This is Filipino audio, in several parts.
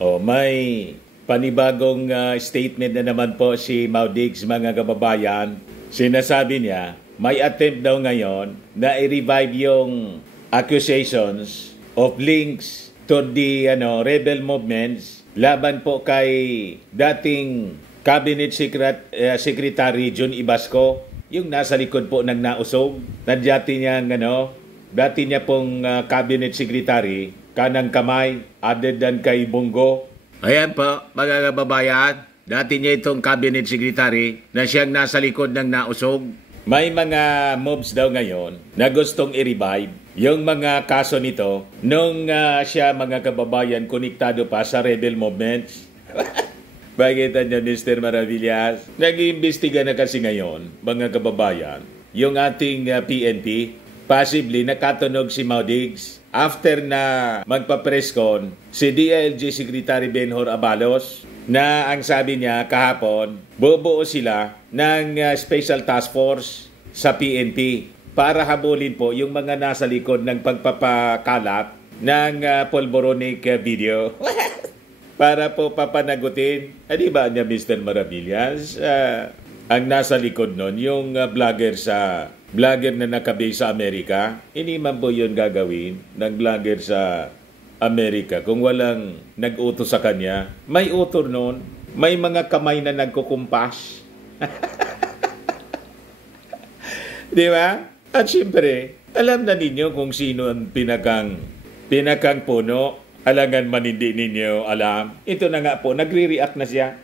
May panibagong statement na naman po si Maudigs, mga kababayan. Sinasabi niya, may attempt daw ngayon na i-revive yung accusations of links to the rebel movements laban po kay dating Cabinet Secretary Jun Ibasco, yung nasa likod po ng nausog. Dati niya pong Cabinet Secretary, kanang kamay, other than kay Bongo. Ayan po, mga kababayan, dati niya itong Cabinet Secretary na siyang nasa likod ng nausog. May mga moves daw ngayon na gustong i-revive yung mga kaso nito nung siya, mga kababayan, konektado pa sa rebel movements. Bakit niya, Mr. Maravillas? Nag-iimbestiga na kasi ngayon, mga kababayan, yung ating PNP, possibly nakatunog si Maudigs after na magpa-presscon si DILG Secretary Benhur Abalos na ang sabi niya kahapon, bubuo sila ng Special Task Force sa PNP para habulin po yung mga nasa likod ng pagpapakalat ng polvoronic video. Para po papanagutin, di ba niya, Mr. Maravillas, ang nasa likod nun, yung vlogger na nakabase sa Amerika, hindi man po yun gagawin ng vlogger sa Amerika kung walang nag-utos sa kanya. May utor nun, may mga kamay na nagkukumpas. Di ba? At siyempre, alam na ninyo kung sino ang pinakang puno. Alangan man hindi ninyo alam. Ito na nga po, nagre-react na siya.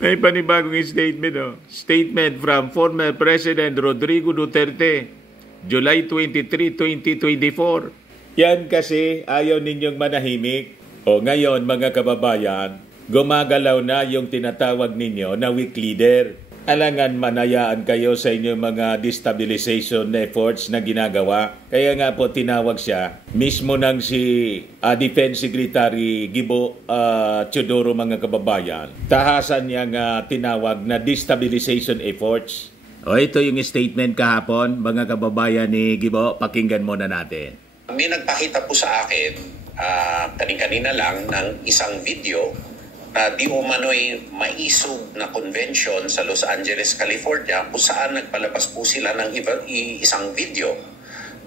May panibagong statement. Statement from former President Rodrigo Duterte, July 23, 2024. Yan kasi ayaw ninyong manahimik. Ngayon, mga kababayan, gumagalaw na yung tinatawag ninyo na weak leader. Alangan manayaan kayo sa inyong mga destabilization efforts na ginagawa. Kaya nga po tinawag siya mismo ng si Defense Secretary Gibo Teodoro, mga kababayan. Tahasan niya nga tinawag na destabilization efforts. Ito yung statement kahapon, mga kababayan ni Gibo. Pakinggan muna natin. May nagpakita po sa akin kanina lang ng isang video na di umano'y maisog na convention sa Los Angeles, California, kung saan nagpalabas po sila ng isang video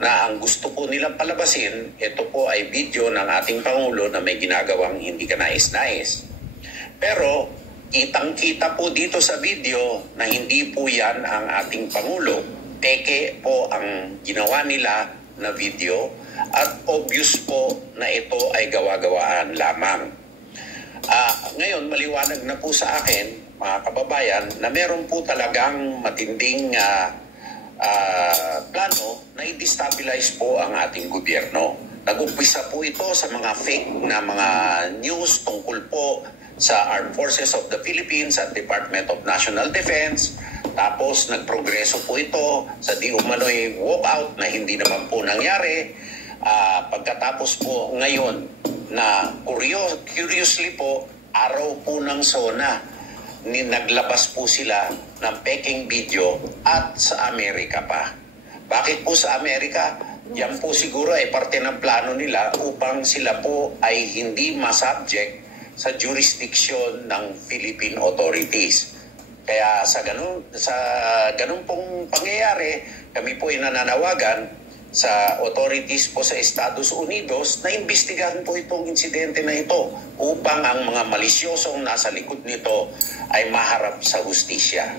na ang gusto po nilang palabasin, ito po ay video ng ating Pangulo na may ginagawang hindi kanais-nais. Pero kitang-kita po dito sa video na hindi po yan ang ating Pangulo. Peke po ang ginawa nila na video at obvious po na ito ay gawa-gawaan lamang. Ngayon, maliwanag na po sa akin, mga kababayan, na meron po talagang matinding plano na i-destabilize po ang ating gobyerno. Nag-umpisa po ito sa mga fake na mga news tungkol po sa Armed Forces of the Philippines at Department of National Defense. Tapos nagprogreso po ito sa di umano'y walkout na hindi naman po nangyari. Pagkatapos po ngayon na curiously po, araw po ng SONA, naglabas po sila ng peking video at sa Amerika pa. Bakit po sa Amerika? Yan po siguro ay parte ng plano nila upang sila po ay hindi masubject sa jurisdiction ng Philippine authorities. Kaya sa ganun pong pangyayari, kami po ay nananawagan sa authorities po sa Estados Unidos na imbestigahan po itong insidente na ito upang ang mga malisyosong nasa likod nito ay maharap sa hustisya.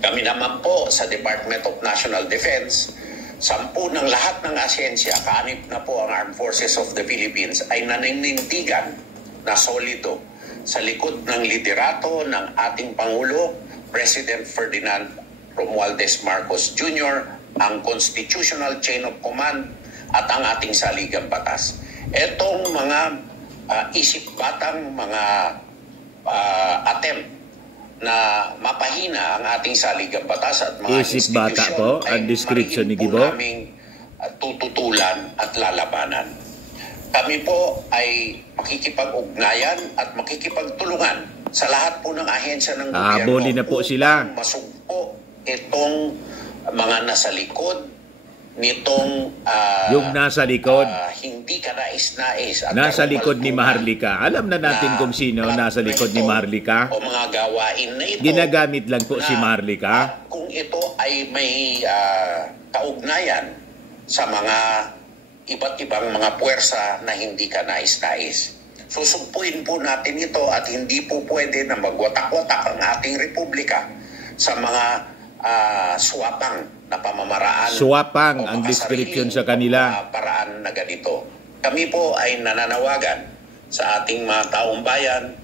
Kami naman po sa Department of National Defense, 10 ng lahat ng ahensya, kaanib na po ang Armed Forces of the Philippines ay naninindigan na solido sa likod ng liderato ng ating Pangulo, President Ferdinand Romualdez Marcos Jr., ang constitutional chain of command at ang ating saligang batas. Etong mga isip-batang mga attempt na mapahina ang ating saligang batas at mga isip-bata po ang description ni Gibo, naming tututulan at lalabanan. Kami po ay makikipag-ugnayan at makikipagtulungan sa lahat po ng ahensya ng gobyerno. Habulin na po sila. Masugpo itong mga nasa likod nitong Yung nasa likod. hindi ka nais-nais at Nasa likod ni karumal-dumal Maharlika. Alam na natin kung sino nasa likod ni Maharlika. o mga gawain na ito. Ginagamit lang po na, si Maharlika. Kung ito ay may kaugnayan sa mga iba't ibang mga puwersa na hindi ka nais-nais. Susugpuin po natin ito at hindi po pwede na magwatak-watak ang ating republika sa mga swapang na pamamaraan. Swapang ang description sa kanila. Paraan na ganito. Kami po ay nananawagan sa ating mga taong bayan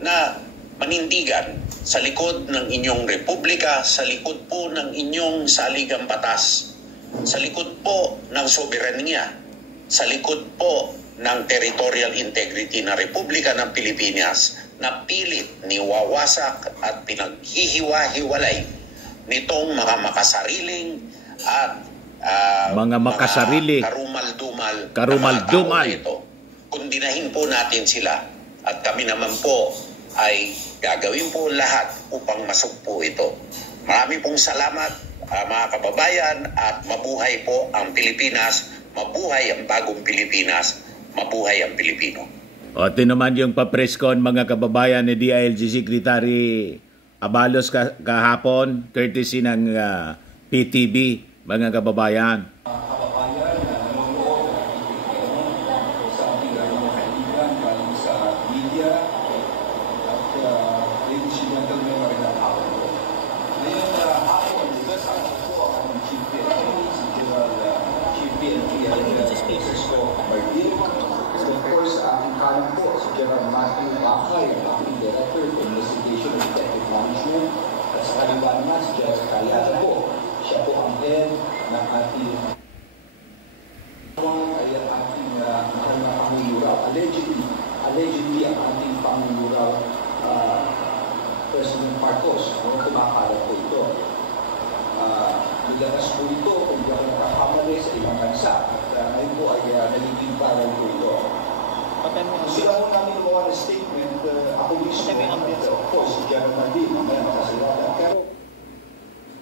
na manindigan sa likod ng inyong republika, sa likod po ng inyong saligang batas, sa likod po ng soberanya, sa likod po ng territorial integrity na Republika ng Pilipinas na pilit niwawasak at pinaghihiwa-hiwalay nitong mga makasariling at mga makasarili, karumal-dumal na ito. Kundinahin po natin sila at kami naman po ay gagawin po lahat upang masugpo ito. Marami pong salamat mga kababayan at mabuhay po ang Pilipinas, mabuhay ang bagong Pilipinas, mabuhay ang Pilipino. O, ito naman yung pa-press-con mga kababayan ni DILG Secretary Abalos kahapon, courtesy ng PTV, mga kababayan. Allegedly ang ating pangunguraw President Marcos, kumakalat po ito. Nilakas po ito kung di ako nakakamali sa ibang bansa at ngayon po ay nagiging parang po ito. Sila po namin gumawa ng statement, ako mismo, of course, si General Maldin, mamaya makasalatan. Pero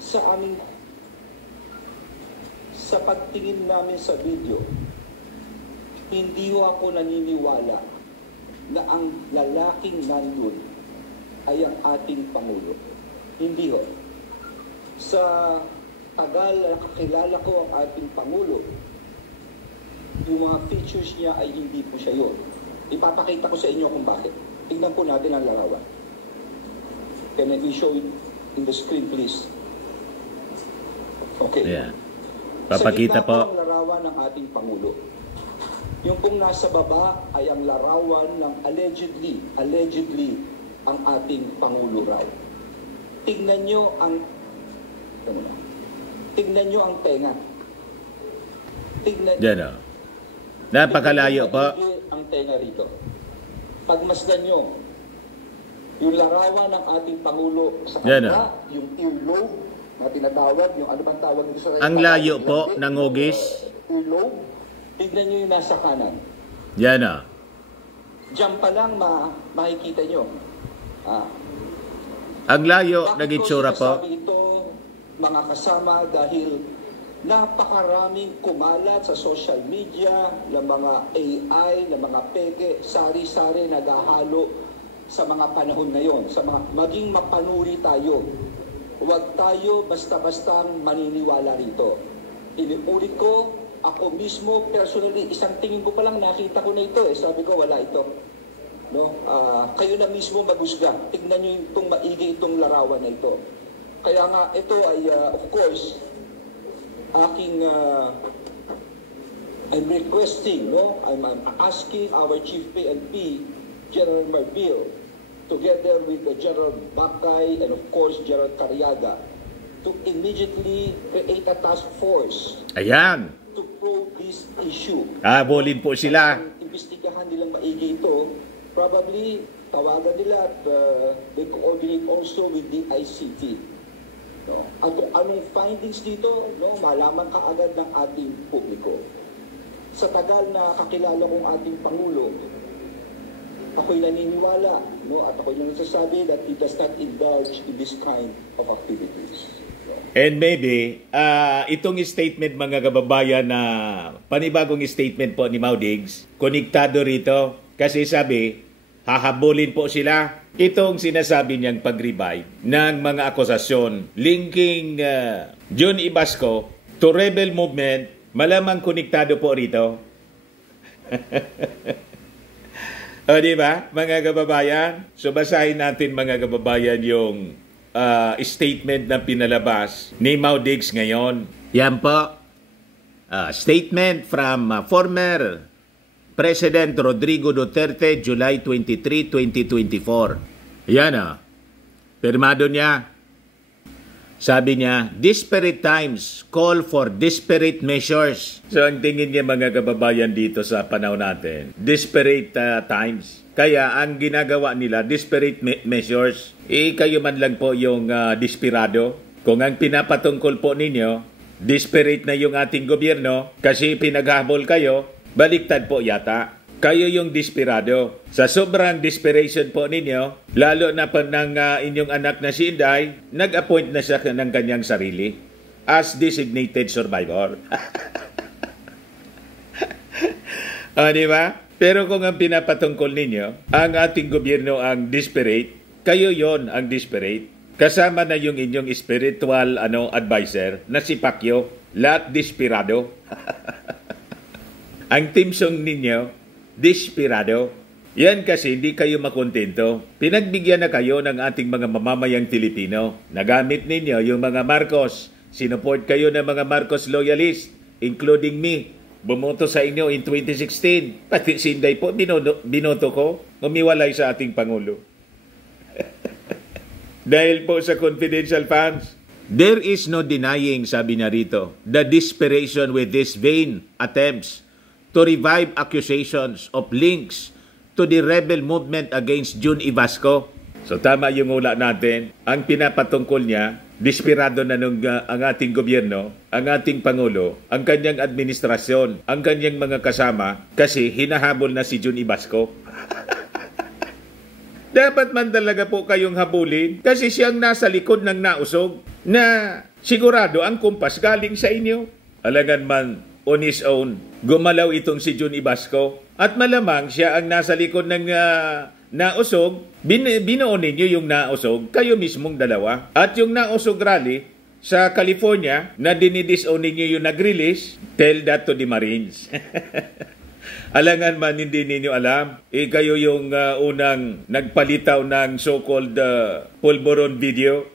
sa aming sa pagtingin namin sa video, hindi ako naniniwala na ang lalaking nandun ay ang ating Pangulo. Hindi ho. Sa tagal na kakilala ko ang ating Pangulo, yung mga features niya ay hindi po siya yun. Ipapakita ko sa inyo kung bakit. Tingnan po natin ang larawan. Can I show it in the screen, please? Okay. Yeah. Papakita po. Sa gitna po ang larawan ng ating Pangulo. Yung pong nasa baba ay ang larawan ng allegedly ang ating Pangulo raw. Tingnan nyo ang tenga. Diyan o. Napakalayo po. Ang tenga rito. Pagmasdan nyo, yung larawan ng ating Pangulo sa kanya, yung earlobe na tinatawag, yung ano bang tawag nito sa... Ang layo po ng hugis. Earlobe. Tignan nyo yung nasa kanan. Yan o. Diyan pa lang makikita nyo. Ang layo ng itsura po. Bakit ko ito, mga kasama, dahil napakaraming kumalat sa social media ng mga AI, ng mga peke, sari-sari naghahalo sa mga panahon na yon. Sa mga, maging mapanuri tayo. Huwag tayo basta-bastang maniniwala rito. Iniulit ko, ako mismo, personally, isang tingin ko pa lang nakita ko na ito eh. Sabi ko, wala ito. No? Kayo na mismo maghusga. Tignan nyo itong maigi itong larawan na ito. Kaya nga, ito ay, of course, aking, I'm requesting, no? I'm asking our Chief PNP, General Marbil, together with the General Bakay and of course, General Cariaga, to immediately create a task force. Ayan. To probe this issue. Bolin po sila. Imbestigahan nilang maigi ito. Probably, tawagan nila at they coordinate also with the ICT. No? At kung anong findings dito, no, malaman kaagad ng ating publiko. Sa tagal na kakilala kong ating Pangulo, ako'y naniniwala, no, at ako'y nagsasabi that he does not indulge in this kind of activities. And maybe, itong statement mga kababayan na panibagong statement po ni Maudigs, konektado rito kasi sabi, hahabulin po sila. Itong sinasabi niyang pag-revive ng mga akusasyon linking Jun Ibasco to rebel movement, malamang konektado po rito. O diba, mga kababayan? So basahin natin mga kababayan yung statement na pinalabas ni Maudigs ngayon. Yan po. Statement from former President Rodrigo Duterte, July 23, 2024. Yan Pirmado niya. Sabi niya, disparate times call for disparate measures. So ang tingin niya mga kababayan dito sa panahon natin, disparate times. Kaya ang ginagawa nila, disparate measures. Kayo man lang po yung dispirado. Kung ang pinapatungkol po ninyo, disparate na yung ating gobyerno kasi pinaghabol kayo, baliktad po yata. Kayo yung dispirado. Sa sobrang desperation po ninyo, lalo na pa ng inyong anak na si Inday, nag-appoint na siya ng kanyang sarili as designated survivor. Di ba? Pero kung ang pinapatungkol ninyo, ang ating gobyerno ang desperate, kayo yon ang desperate. Kasama na yung inyong spiritual advisor na si Pacquiao, lahat desperado. Ang team song ninyo, desperado. Yan kasi hindi kayo makontento. Pinagbigyan na kayo ng ating mga mamamayang Pilipino. Nagamit ninyo yung mga Marcos. Sinuport kayo ng mga Marcos loyalist, including me. Bumoto sa inyo in 2016. Pati si Inday po, binoto ko. Umiwalay sa ating Pangulo. Dahil po sa confidential funds. There is no denying, sabi niya rito, the desperation with these vain attempts to revive accusations of links to the rebel movement against Jun Ibasco. So tama yung ula natin. Ang pinapatungkol niya, desperado na ang ating gobyerno, ang ating Pangulo, ang kanyang administrasyon, ang kanyang mga kasama kasi hinahabol na si Jun Ibasco. Dapat man talaga po kayong habulin kasi siyang nasa likod ng nausog na sigurado ang kumpas galing sa inyo. Alangan man on his own, gumalaw itong si Jun Ibasco at malamang siya ang nasa likod ng nausog. Binuon ninyo yung nausog, kayo mismong dalawa. At yung nausog rally sa California na dinidisown ninyo yung nag-release, tell that to the Marines. Alangan man hindi ninyo alam, kayo yung unang nagpalitaw ng so-called pulburon video.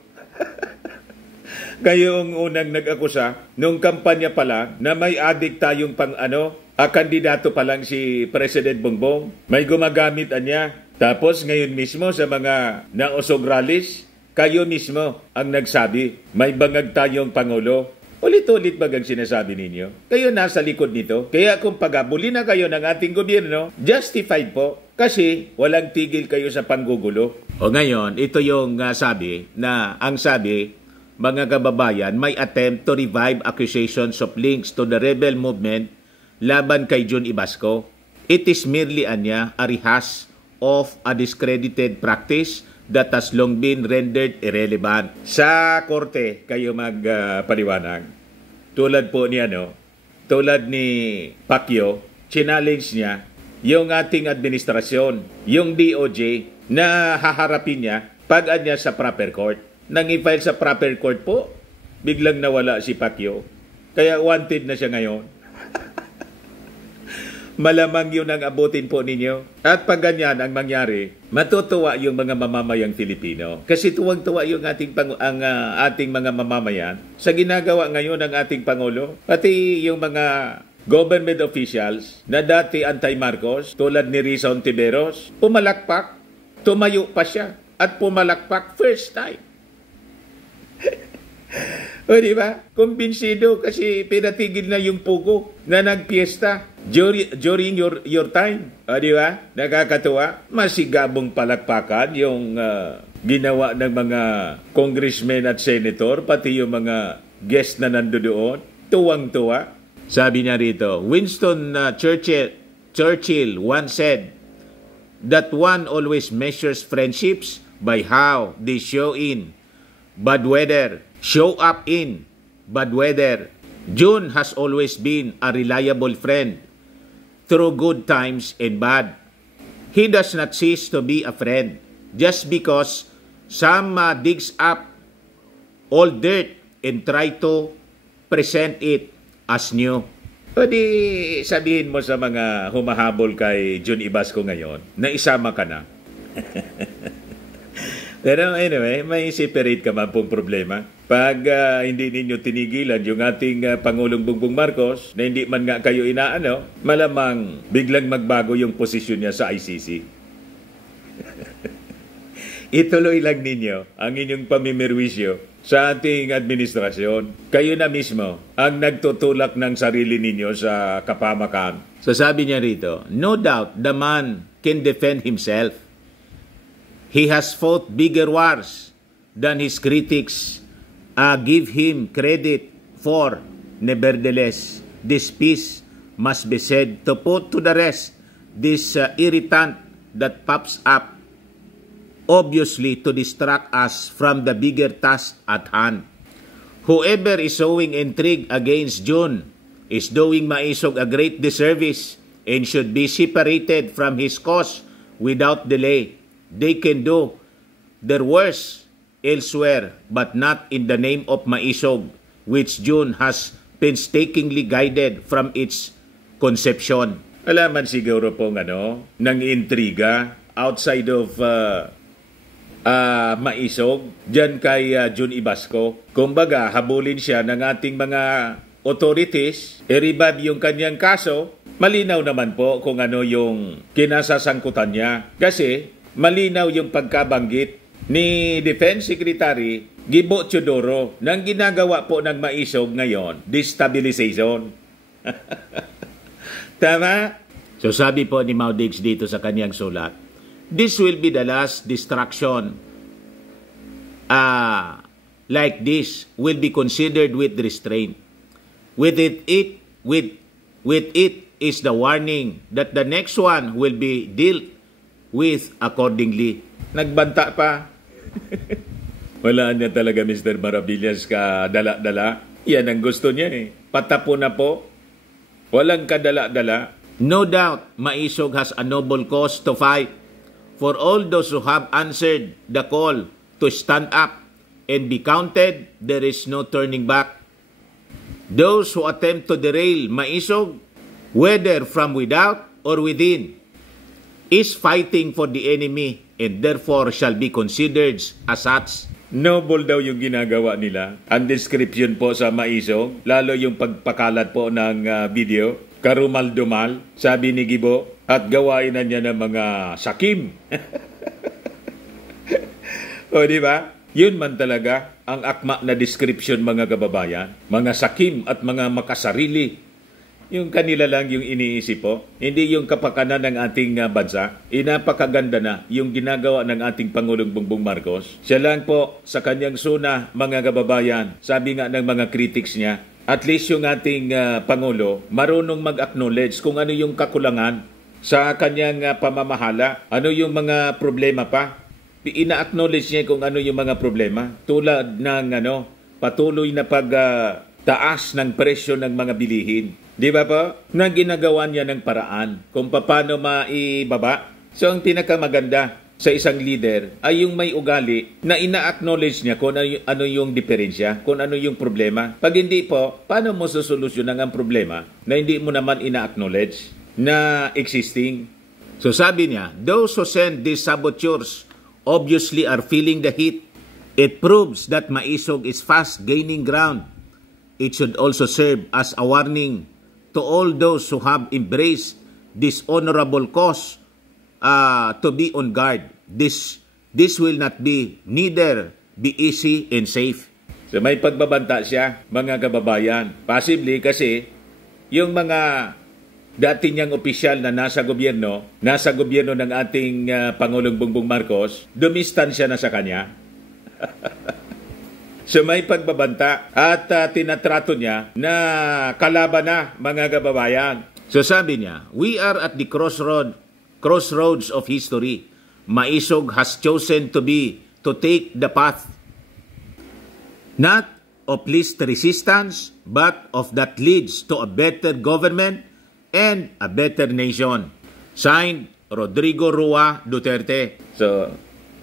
Kayo ang unang nag-akusa nung kampanya pa lang na may adik tayong kandidato pa lang si President Bongbong. May gumagamit niya. Tapos ngayon mismo sa mga nausog rallies, kayo mismo ang nagsabi, may bangag tayong Pangulo. Ulit-ulit bagang sinasabi ninyo. Kayo nasa likod nito. Kaya kung pagabuli na kayo ng ating gobyerno, justified po. Kasi walang tigil kayo sa panggugulo. O ngayon, ito yung sabi na ang sabi, mga kababayan, may attempt to revive accusations of links to the rebel movement laban kay Jun Ibasco. It is merely a rehash of a discredited practice that has long been rendered irrelevant. Sa korte, kayo magpaliwanag. Tulad po ni tulad ni Pacquiao, challenge niya yung ating administrasyon, yung DOJ, na haharapin niya pag niya sa proper court. Nang i-file sa proper court po, biglang nawala si Pacquiao. Kaya wanted na siya ngayon. Malamang yun ang abutin po ninyo. At pag ganyan ang mangyari, matutuwa yung mga mamamayang Filipino. Kasi tuwang-tuwa yung ating mga mamamayan sa ginagawa ngayon ng ating Pangulo. Pati yung mga government officials na dati anti-Marcos, tulad ni Risa Ontiveros, pumalakpak, tumayo pa siya at pumalakpak first time. O diba? Kumbinsido kasi pinatigil na yung pugo na nagpiesta during your time. O diba? Nakakatuwa. Masigabong palakpakan yung ginawa ng mga congressmen at senator, pati yung mga guest na nandoon. Tuwang-tuwa. Sabi niya rito, Winston Churchill once said that one always measures friendships by how they show in bad weather, show up in bad weather. June has always been a reliable friend through good times and bad. He does not cease to be a friend just because some digs up old dirt and try to present it as new. O di sabihin mo sa mga humahabol kay June Ibasco ngayon na isama ka na. Pero anyway, may separate ka man pong problema. Pag hindi ninyo tinigilan yung ating Pangulong Bongbong Marcos na hindi man nga kayo inaano, malamang biglang magbago yung posisyon niya sa ICC. Ituloy lang ninyo ang inyong pamimirwisyo sa ating administrasyon. Kayo na mismo ang nagtutulak ng sarili ninyo sa kapamakan. So sabi niya rito, no doubt the man can defend himself. He has fought bigger wars than his critics give him credit for. Nevertheless, this piece must be said to put to the rest this irritant that pops up, obviously to distract us from the bigger task at hand. Whoever is showing intrigue against June is doing Maisog a great disservice and should be separated from his cause without delay. They can do their worst elsewhere, but not in the name of Maisog, which June has painstakingly guided from its conception. Alaman siguro pong ng intriga outside of Maisog, dyan kay June Ibasco. Kumbaga, habulin siya ng ating mga authorities, i-revive yung kanyang kaso. Malinaw naman po kung ano yung kinasasangkutan niya. Kasi, malinaw yung pagkabanggit ni Defense Secretary Gibo Teodoro ng ginagawa po ng Maisog ngayon, destabilization. Tama? So sabi po ni Maudigs dito sa kanyang sulat, this will be the last distraction like this will be considered with restraint. With it is the warning that the next one will be dealt with accordingly. Nagbanta pa. Wala niya talaga Mr. Maravillas ka dala-dala. Yan ang gusto niya eh. Patapo na po. Walang kadala-dala. No doubt, Maisog has a noble cause to fight. For all those who have answered the call to stand up and be counted, there is no turning back. Those who attempt to derail Maisog, whether from without or within, is fighting for the enemy and therefore shall be considered as such. Noble daw yung ginagawa nila. Ang description po sa Maisog, lalo yung pagpakalat po ng video, karumal-dumal, sabi ni Gibo, at gawain na niya ng mga sakim. O di ba? Yun man talaga ang akma na description mga kababayan, mga sakim at mga makasarili. Yung kanila lang yung iniisip po, hindi yung kapakanan ng ating bansa. Inapakaganda na yung ginagawa ng ating Pangulong Bongbong Marcos. Siya lang po sa kanyang suna, mga kababayan, sabi nga ng mga critics niya, at least yung ating Pangulo marunong mag-acknowledge kung ano yung kakulangan sa kanyang pamamahala, ano yung mga problema pa. Ina-acknowledge niya kung ano yung mga problema, tulad ng patuloy na pagtaas ng presyo ng mga bilihin. Di ba po? Na ginagawa niya ng paraan kung paano maibaba. So ang pinakamaganda sa isang leader ay yung may ugali na ina-acknowledge niya kung ano yung diferensya, kung ano yung problema. Pag hindi po, paano mo susolusyonan ang problema na hindi mo naman ina-acknowledge na existing? So sabi niya, those who send these saboteurs obviously are feeling the heat. It proves that Maisog is fast gaining ground. It should also serve as a warning to all those who have embraced this honorable cause to be on guard. This will not be neither be easy and safe. So may pagbabanta siya, mga kababayan. Possibly kasi yung mga dati niyang opisyal na nasa gobyerno ng ating Pangulong Bongbong Marcos, dumistansya na sa kanya. So may pagbabanta at tinatrato niya na kalaban na, mga kababayan. So sabi niya, we are at the crossroads of history. Maisog has chosen to take the path not of least resistance, but of that leads to a better government and a better nation. Signed, Rodrigo Rua Duterte. So,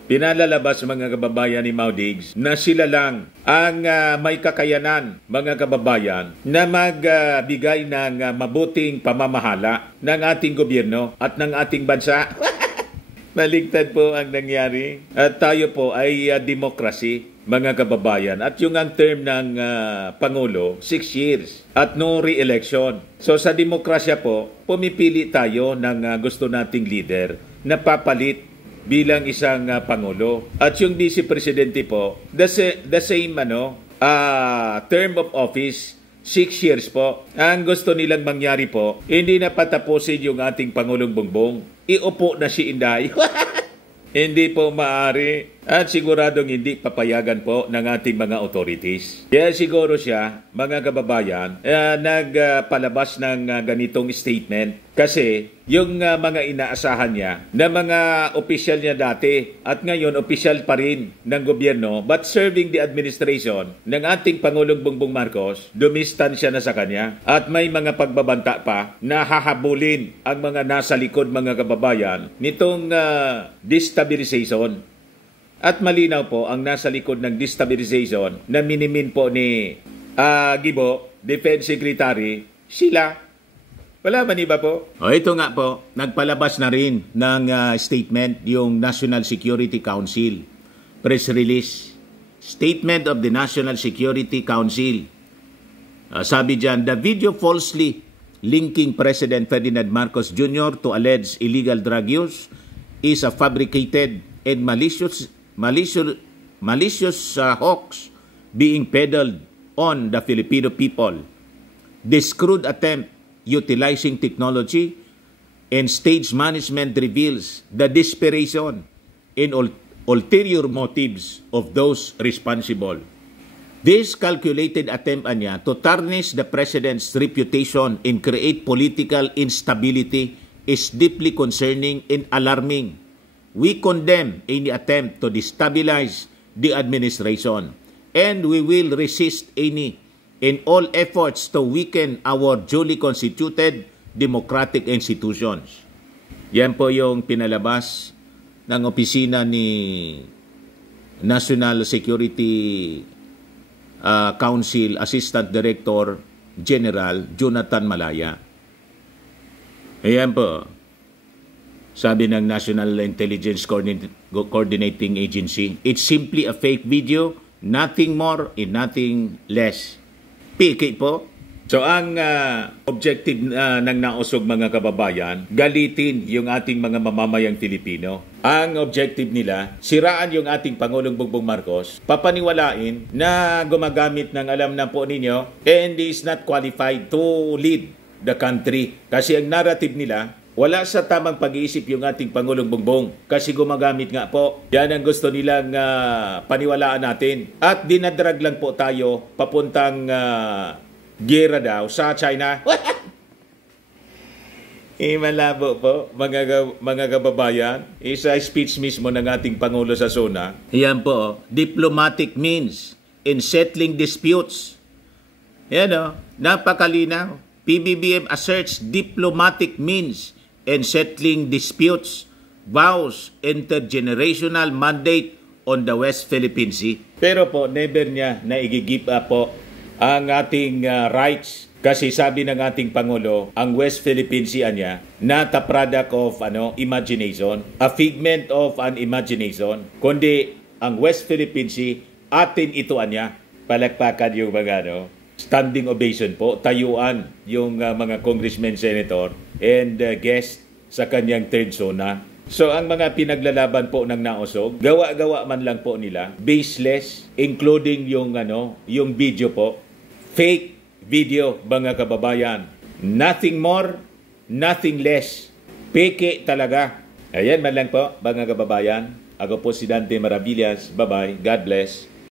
pinalalabas mga kababayan ni Maudigs na sila lang ang may kakayanan, mga kababayan, na magbigay ng mabuting pamamahala ng ating gobyerno at ng ating bansa. Maligtad po ang nangyari. At tayo po ay demokrasi, mga kababayan. At yung ang term ng Pangulo, 6 years at no re-election. So sa demokrasya po, pumipili tayo ng gusto nating leader na papalit bilang isang Pangulo. At yung Vice Presidente po, the same term of office, 6 years po. Ang gusto nilang mangyari po, hindi na patapusin yung ating Pangulong Bongbong. Iupo na si Inday. Hindi po maaari at siguradong hindi papayagan po ng ating mga authorities. Kaya siguro siya, mga kababayan, nagpalabas ng ganitong statement kasi yung mga inaasahan niya na mga opisyal niya dati at ngayon opisyal pa rin ng gobyerno but serving the administration ng ating Pangulong Bongbong Marcos, dumistansya na sa kanya at may mga pagbabanta pa na hahabulin ang mga nasa likod, mga kababayan, nitong destabilization. At malinaw po ang nasa likod ng destabilization na minimin po ni Gibo, Defense Secretary, sila. Wala ba iba po? O ito nga po, nagpalabas na rin ng statement yung National Security Council. Press release. Statement of the National Security Council. Sabi dyan, the video falsely linking President Ferdinand Marcos Jr. to alleged illegal drug use is a fabricated and malicious hoax being peddled on the Filipino people. This crude attempt utilizing technology and stage management reveals the desperation and ulterior motives of those responsible. This calculated attempt niya to tarnish the president's reputation and create political instability is deeply concerning and alarming. We condemn any attempt to destabilize the administration, and we will resist any and all efforts to weaken our duly constituted democratic institutions. Yan po yung pinalabas ng opisina ni National Security Council Assistant Director General Jonathan Malaya. Ayan po. Sabi ng National Intelligence Coordinating Agency, it's simply a fake video, nothing more and nothing less. Piki po. So ang objective ng nausog, mga kababayan, galitin yung ating mga mamamayang Pilipino. Ang objective nila, siraan yung ating Pangulong Bongbong Marcos, papaniwalain na gumagamit ng alam na po ninyo and is not qualified to lead the country. Kasi ang narrative nila, wala sa tamang pag-iisip yung ating Pangulong Bongbong kasi gumagamit nga po. Yan ang gusto nilang paniwalaan natin. At dinadrag lang po tayo papuntang gera daw sa China. Malabo po, mga kababayan. Isa speech mismo ng ating Pangulo sa SONA. Yan po, diplomatic means in settling disputes. Yan o, napakalinaw. PBBM asserts diplomatic means in settling disputes, vows intergenerational mandate on the West Philippine Sea. Pero po, never niya na i-give up po ang ating rights. Kasi sabi ng ating Pangulo, ang West Philippine Sea niya, not a product of imagination, a figment of an imagination, kundi ang West Philippine Sea, atin ito niya. Palakpakan yung mga standing ovation po, tayuan yung mga congressmen, senator, and guest sa kanyang third zona. So ang mga pinaglalaban po ng nausog, gawa-gawa man lang po nila, baseless, including yung yung video po, fake video, mga kababayan. Nothing more, nothing less. Peke talaga. Ayan man lang po, mga kababayan. Ako po si Dante Maravillas. Bye-bye. God bless.